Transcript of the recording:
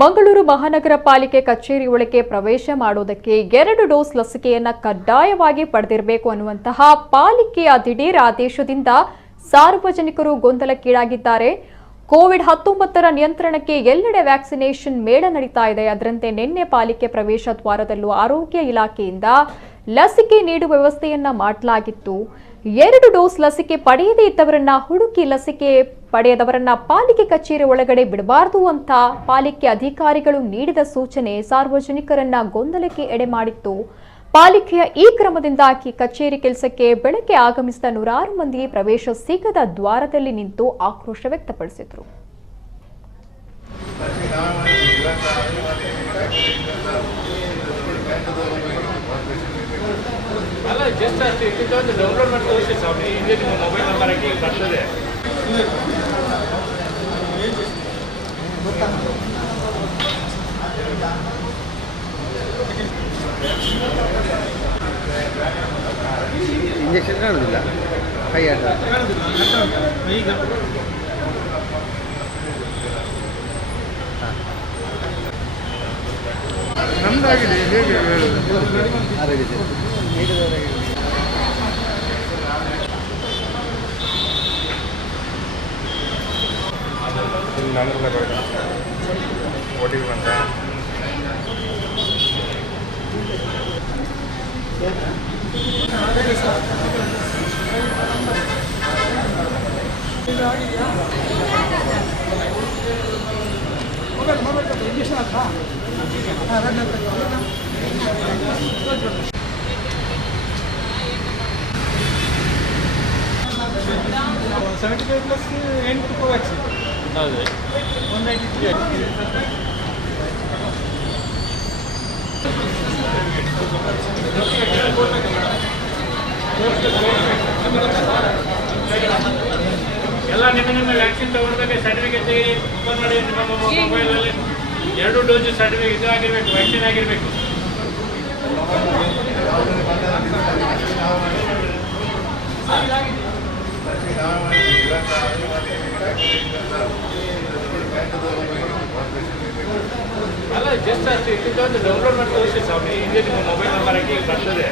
ಮಂಗಳೂರು ಮಹಾನಗರ ಪಾಲಿಕೆ ಕಚೇರಿ ಒಳಗೆ ಪ್ರವೇಶ ಮಾಡೋದಕ್ಕೆ 2 ಡೋಸ್ ಲಸಿಕೆಯನ್ನು ಕಡ್ಡಾಯವಾಗಿ ಪಡೆದಿರಬೇಕು ಅನ್ನುವಂತಹ ಪಾಲಿಕೆಯ ದಿಢೀರ್ ಆದೇಶದಿಂದ ಸಾರ್ವಜನಿಕರು ಗೊಂದಲಕ್ಕೀಡಾಗಿದ್ದಾರೆ. ಕೋವಿಡ್-19 ನಿಯಂತ್ರಣಕ್ಕೆ ಎಲ್ಲೆಡೆ ವ್ಯಾಕ್ಸಿನೇಷನ್ ಮೇಳ ನಡೀತಾ ಇದೆ. ಅದರಂತೆ ನಿನ್ನೆ ಪಾಲಿಕೆ ಪ್ರವೇಶ ದ್ವಾರದಲ್ಲೂ ಆರೋಗ್ಯ ಇಲಾಖೆಯಿಂದ ಲಸಿಕೆ ನೀಡುವ ವ್ಯವಸ್ಥೆಯನ್ನ ಮಾಡಲಾಗಿತ್ತು. 2 ಡೋಸ್ ಲಸಿಕೆ ಪಡೆಯದೇ ಇದ್ದವರನ್ನ ಹುಡುಕಿ ಲಸಿಕೆ ಪಡೆಯದವರನ್ನ ಪಾಲಿಕೆ ಕಚೇರಿ ಒಳಗಡೆ ಬಿಡಬಾರದು ಅಂತ ಪಾಲಿಕೆ ಅಧಿಕಾರಿಗಳು ನೀಡಿದ ಸೂಚನೆ ಸಾರ್ವಜನಿಕರನ್ನ ಗೊಂದಲಕ್ಕೆ ಎಡೆ ಮಾಡಿತ್ತು. ಪಾಲಿಕೆಯ ಈ ಕ್ರಮದಿಂದಾಗಿ ಕಚೇರಿ ಕೆಲಸಕ್ಕೆ ಬೆಳಗ್ಗೆ ಆಗಮಿಸಿದ ನೂರಾರು ಮಂದಿ ಪ್ರವೇಶ ಸಿಗದ ದ್ವಾರದಲ್ಲಿ ನಿಂತು ಆಕ್ರೋಶ ವ್ಯಕ್ತಪಡಿಸಿದರು. ಡೌನ್ಲೋಡ್ ಮಾಡಿ ತೋರಿಸಿ ಸ್ವಾಮಿ, ಇದೆ ನಿಮ್ಮ ಮೊಬೈಲ್ ನಂಬರ್ ಹಾಕಿ ಬರ್ತದೆ. ಇಂಜೆಕ್ಷನ್ ಕಾಣುವುದಿಲ್ಲ, ಕೈ ಈಗ ನಮ್ದಾಗಿದೆ. ಹೇಗೆ ಹೇಳುವುದು? ಆರೋಗ್ಯ ಓಟಿಗೆ ಬಂದ ಹೌದು 193 ಎಲ್ಲ ನಿಮ್ಮ ವ್ಯಾಕ್ಸಿನ್ ತಗೊಂಡಾಗ ಸರ್ಟಿಫಿಕೇಟ್ ಓಪನ್ ಮಾಡಿ ನಿಮ್ಮ ಮೊಬೈಲಲ್ಲಿ 2 ಡೋಸ್ ಸರ್ಟಿಫಿಕೇಟ್ ಇದು ಆಗಿರಬೇಕು, ವ್ಯಾಕ್ಸಿನ್ ಆಗಿರಬೇಕು. ಅಲ್ಲ ಜಸ್ಟ್ ಅಷ್ಟು ಇದೊಂದು ಡೌನ್ಲೋಡ್ ಮಾಡಿ ತೋರಿಸಿ ಸ್ವಾಮಿ, ಇದೆ ನಿಮ್ಮ ಮೊಬೈಲ್ ನಂಬರ್ ಹಾಕಿ ಬರ್ತದೆ.